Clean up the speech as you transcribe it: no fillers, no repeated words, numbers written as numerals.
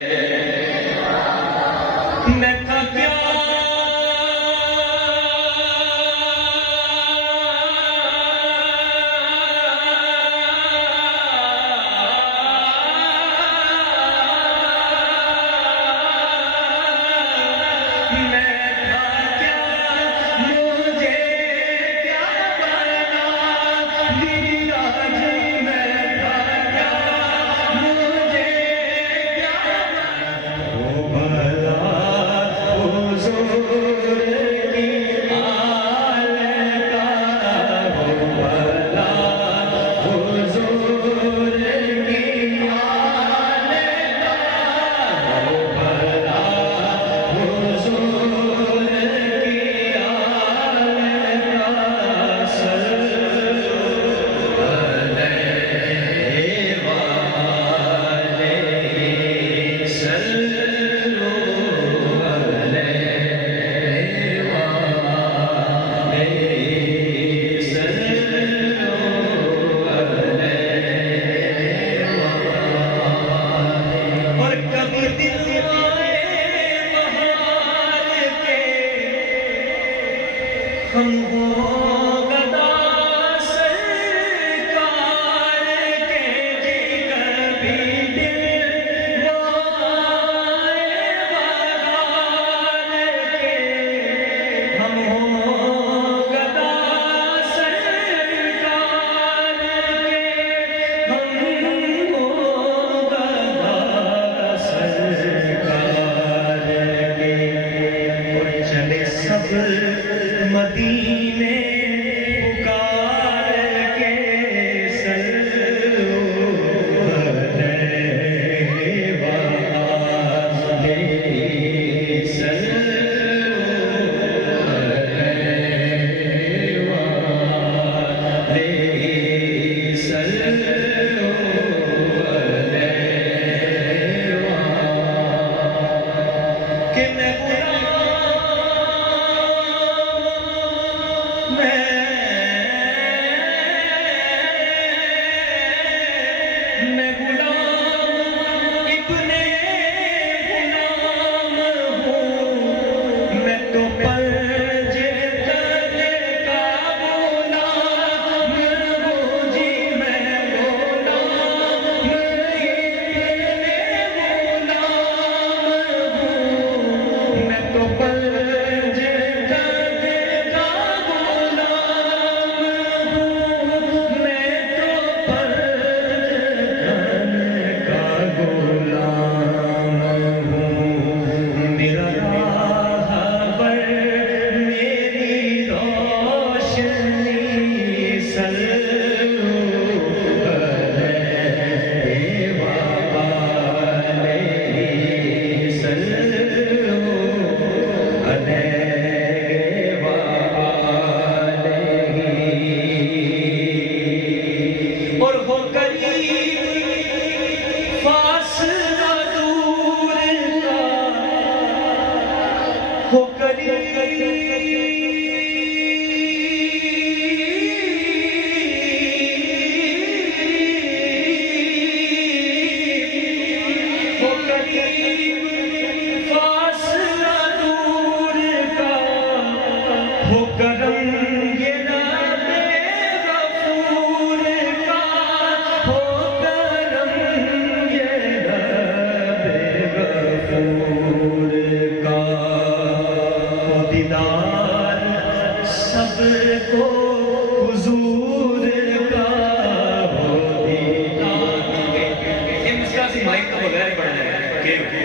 میں تھا کیا ہم ہوں گدا سرکار کے جی کبھی دل وائے بغار کے ہم ہوں گدا سرکار کے ہم ہوں گدا سرکار کے اور چلے سب مدینے پکار کے صلو علیہ وآلہ صلو علیہ وآلہ صلو علیہ وآلہ کہ میں ہو سب کو حضور کا ہو دیدار۔ یہ مسئلہ سی مائک کا بغیر پڑھنا ہے